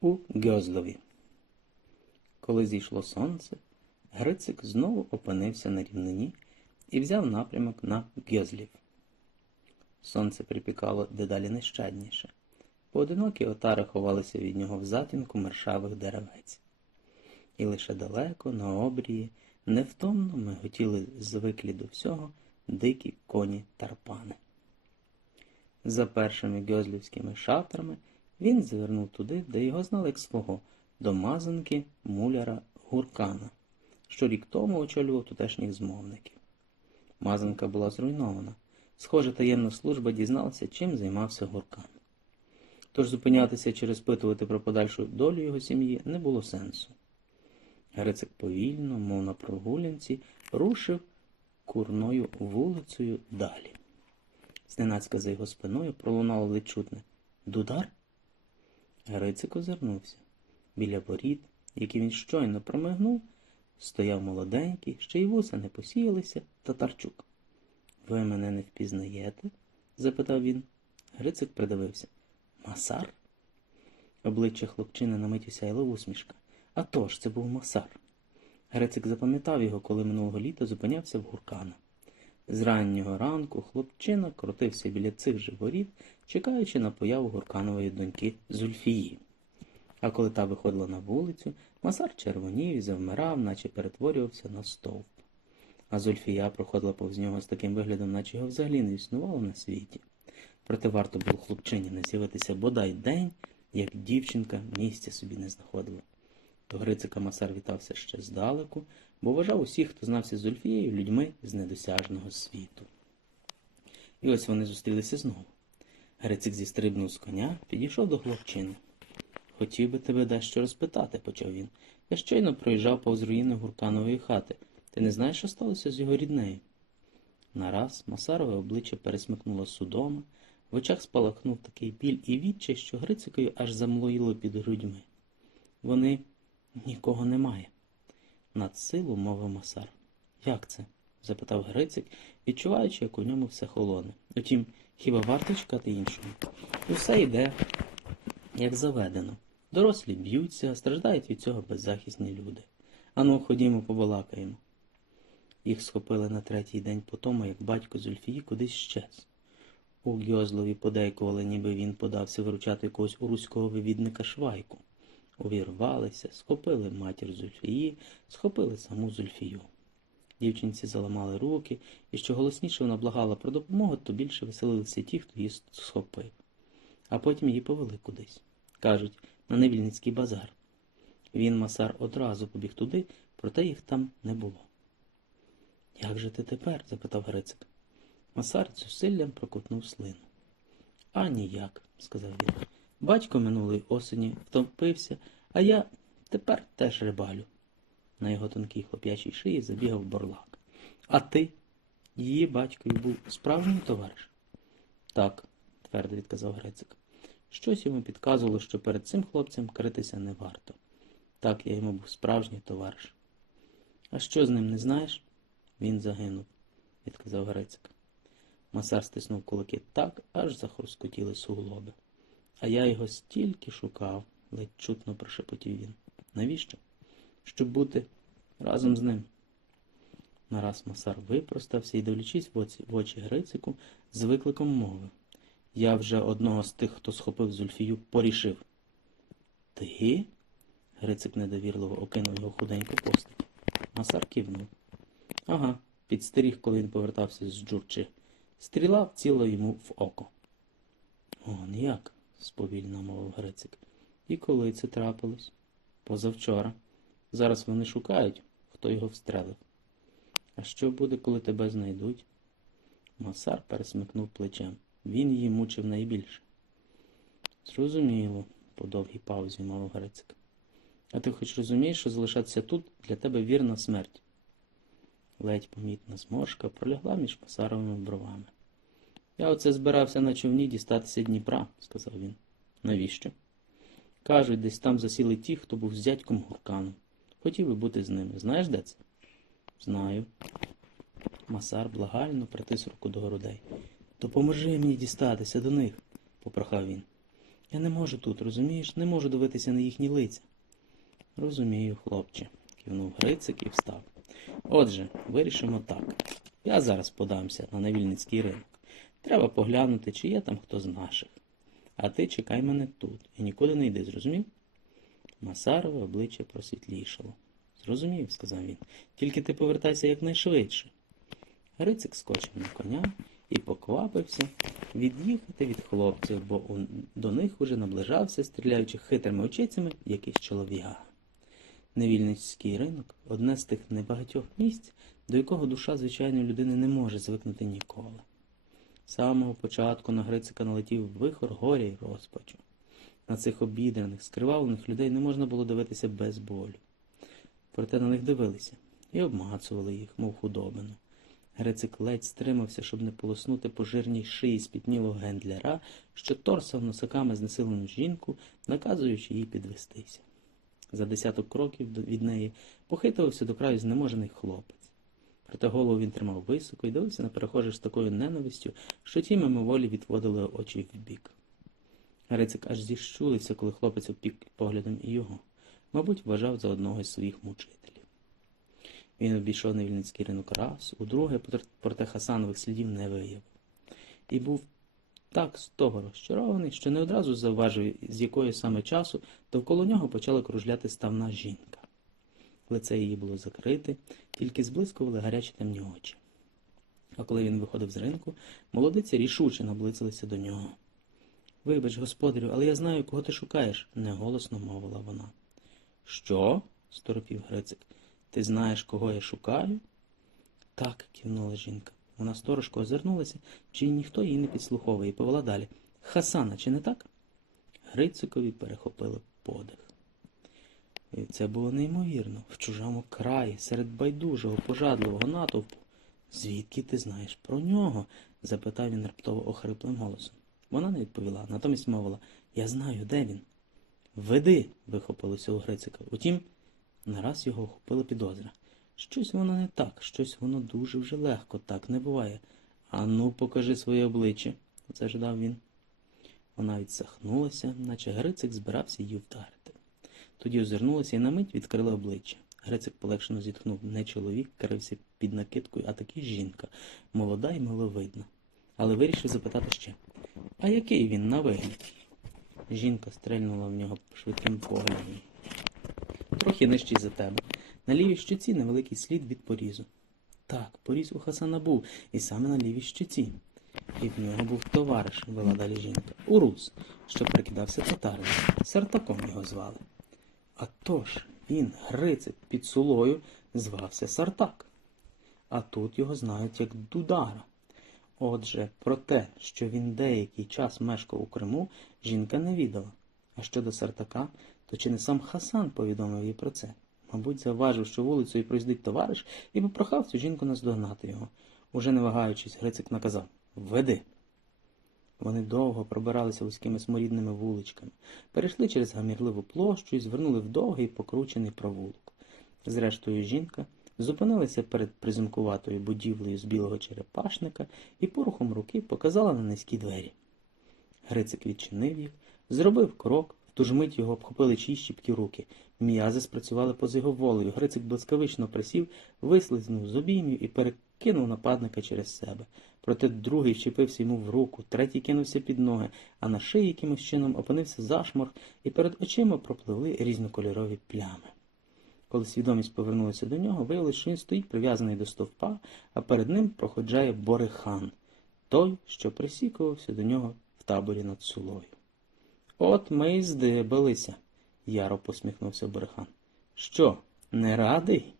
у Гьозлові. Коли зійшло сонце, Грицик знову опинився на рівнині і взяв напрямок на Гьозлів. Сонце припікало дедалі нещадніше. Поодинокі отари ховалися від нього в затінку мершавих деревець. І лише далеко на обрії невтомно миготіли звиклі до всього дикі коні тарпани. За першими гьозлівськими шатрами він звернув туди, де його знали як свого, до мазанки муляра Гуркана, що рік тому очолював тутешніх змовників. Мазанка була зруйнована. Схоже, таємна служба дізналася, чим займався Гуркан. Тож зупинятися чи розпитувати про подальшу долю його сім'ї не було сенсу. Грицик повільно, мов на прогулянці, рушив курною вулицею далі. Зненацька за його спиною пролунало ледь чутне Дудар? Грицик озирнувся. Біля воріт, які він щойно промигнув, стояв молоденький, ще й вуса не посіялися, татарчук. Ви мене не впізнаєте? запитав він. Грицик придивився. Масар? Обличчя хлопчини на мить осяяла усмішка. А тож, це був масар. Грицик запам'ятав його, коли минулого літа зупинявся в гуркана. З раннього ранку хлопчина крутився біля цих же воріт, чекаючи на появу гурканової доньки Зульфії. А коли та виходила на вулицю, масар червонів і завмирав, наче перетворювався на стовп. А Зульфія проходила повз нього з таким виглядом, наче його взагалі не існувало на світі. Проте варто було хлопчині не з'явитися бодай день, як дівчинка місця собі не знаходила. До Грицика Масар вітався ще здалеку, бо вважав усіх, хто знався з Зульфією, людьми з недосяжного світу. І ось вони зустрілися знову. Грицик зістрибнув з коня, підійшов до хлопчини. Хотів би тебе дещо розпитати, почав він. Я щойно проїжджав повз руїни гурканової хати. Ти не знаєш, що сталося з його ріднею? Нараз Масарове обличчя пересмикнуло судома, в очах спалахнув такий біль і відчай, що Грицикою аж замлоїло під грудьми. Вони нікого немає. Над силу мовив Масар. Як це? запитав Грицик, відчуваючи, як у ньому все холоне. Утім, хіба варто чекати іншого? Усе йде, як заведено. Дорослі б'ються, страждають від цього беззахисні люди. Ану, ходімо, побалакаємо. Їх схопили на третій день по тому, як батько Зульфії кудись щез. У Гьозлові подейкували, ніби він подався виручати якогось уруського вивідника швайку. Увірвалися, схопили матір Зульфії, схопили саму Зульфію. Дівчинці заламали руки, і що голосніше вона благала про допомогу, то більше веселилися ті, хто її схопив. А потім її повели кудись. Кажуть, на Невільницький базар. Він, Масар, одразу побіг туди, проте їх там не було. Як же ти тепер? запитав Грицик. Масар з зусиллям прокутнув слину. А ніяк, сказав він. Батько минулої осені втопився, а я тепер теж рибалю. На його тонкій хлоп'ячій шиї забігав борлак. А ти? Її батькою був справжній товариш? Так, твердо відказав Грицик. Щось йому підказувало, що перед цим хлопцем критися не варто. Так я йому був справжній товариш. А що з ним не знаєш? Він загинув, відказав Грицик. Масар стиснув кулаки так, аж захрускотіли суглоби. А я його стільки шукав, ледь чутно прошепотів він. Навіщо? Щоб бути разом з ним. Нараз Масар випростався і, дивлячись в очі Грицику, з викликом мови. Я вже одного з тих, хто схопив Зульфію, порішив. Ти? Грицик недовірливо окинув його худеньку постать. Масар кивнув. Ага, підстеріг, коли він повертався з джурчи. Стріла вціла йому в око. Он як? Сповільно мовив Грицик. І коли це трапилось? Позавчора. Зараз вони шукають, хто його встрелив. А що буде, коли тебе знайдуть? Масар пересмикнув плечем. Він її мучив найбільше. Зрозуміло, по довгій паузі мовив Грицик. А ти хоч розумієш, що залишатися тут для тебе вірна смерть? Ледь помітна зморшка пролягла між масаровими бровами. Я оце збирався на човні дістатися Дніпра, сказав він. Навіщо? Кажуть, десь там засіли ті, хто був з дядьком Гурканом. Хотів би бути з ними. Знаєш, де це? Знаю. Масар благально притис руку до грудей. Допоможи мені дістатися до них, попрохав він. Я не можу тут, розумієш, не можу дивитися на їхні лиця. Розумію, хлопче, кивнув Грицик і встав. Отже, вирішимо так. Я зараз подамся на Навільницький ринок. Треба поглянути, чи є там хто з наших. А ти чекай мене тут і нікуди не йди, зрозумів? Масарове обличчя просвітлішало. Зрозумів, сказав він. Тільки ти повертайся якнайшвидше. Грицик скочив на коня і поквапився від'їхати від хлопців, бо до них уже наближався, стріляючи хитрими очицями, якийсь чолов'яга. Невільницький ринок одне з тих небагатьох місць, до якого душа звичайної людини не може звикнути ніколи. З самого початку на Грицика налетів вихор горя й розпачу. На цих обідраних, скривавлених людей не можна було дивитися без болю. Проте на них дивилися і обмацували їх, мов худобину. Грицик ледь стримався, щоб не полоснути по жирній шиї спітнілого гендляра, що торсав носиками знесилену жінку, наказуючи їй підвестися. За десяток кроків від неї похитувався до краю знеможений хлопець. Проте голову він тримав високо і дивився на перехожих з такою ненавистю, що ті мимоволі відводили очі вбік. Грицик аж зіщулився, коли хлопець опік поглядом і його. Мабуть, вважав за одного із своїх мучителів. Він обійшов невільницький ринок раз, удруге, проте Хасанових слідів не виявив. І був так з того розчарований, що не одразу завважив, з якої саме часу довкола нього почала кружляти ставна жінка. Лице її було закрите, тільки зблискували гарячі темні очі. А коли він виходив з ринку, молодиці рішуче наблизилися до нього. Вибач, господарю, але я знаю, кого ти шукаєш, неголосно мовила вона. Що? сторопів Грицик. Ти знаєш, кого я шукаю? Так, кивнула жінка. Вона сторожко озирнулася, чи ніхто її не підслуховує, і повела далі. Хасана, чи не так? Грицикові перехопили подих. І це було неймовірно, в чужому краї, серед байдужого, пожадливого натовпу. Звідки ти знаєш про нього? запитав він раптово охриплим голосом. Вона не відповіла, натомість мовила Я знаю, де він. Веди, вихопилося у Грицика. Утім, нараз його охопила підозра. Щось воно не так, щось воно дуже вже легко, так не буває. Ану, покажи своє обличчя, зажадав він. Вона відсахнулася, наче Грицик збирався її вдарити. Тоді озирнулася і на мить відкрила обличчя. Грицик полегшено зітхнув. Не чоловік крився під накидкою, а таки жінка, молода і миловидна. Але вирішив запитати ще. А який він на вигляд? Жінка стрельнула в нього швидким поглядом. Трохи нижчий за тебе. На лівій щоці невеликий слід від порізу. Так, поріз у Хасана був, і саме на лівій щоці. І в нього був товариш, вела далі жінка. Урус, що прикидався татарин. Сартаком його звали. А тож він, Грицик, під сулою, звався Сартак. А тут його знають як Дудара. Отже, про те, що він деякий час мешкав у Криму, жінка не відала. А щодо Сартака, то чи не сам Хасан повідомив їй про це? Мабуть, завважив, що вулицею проїздить товариш, і попрохав цю жінку наздогнати його. Уже не вагаючись, Грицик наказав Веди. Вони довго пробиралися вузькими сморідними вуличками, перейшли через гамірливу площу і звернули в довгий покручений провулок. Зрештою, жінка зупинилася перед приземкуватою будівлею з білого черепашника і порухом руки показала на низькі двері. Грицик відчинив їх, зробив крок, в ту ж мить його обхопили чиїсь щіпкі руки. М'язи спрацювали поза його волею. Грицик блискавично присів, вислизнув з обіймів і перекинув нападника через себе. Проте другий вчепився йому в руку, третій кинувся під ноги, а на шиї якимось чином опинився зашморг, і перед очима пропливли різнокольорові плями. Коли свідомість повернулася до нього, виявилось, що він стоїть прив'язаний до стовпа, а перед ним проходжає Борихан, той, що присікувався до нього в таборі над сулою. От ми й здибалися, яро посміхнувся Берехан. Що, не радий?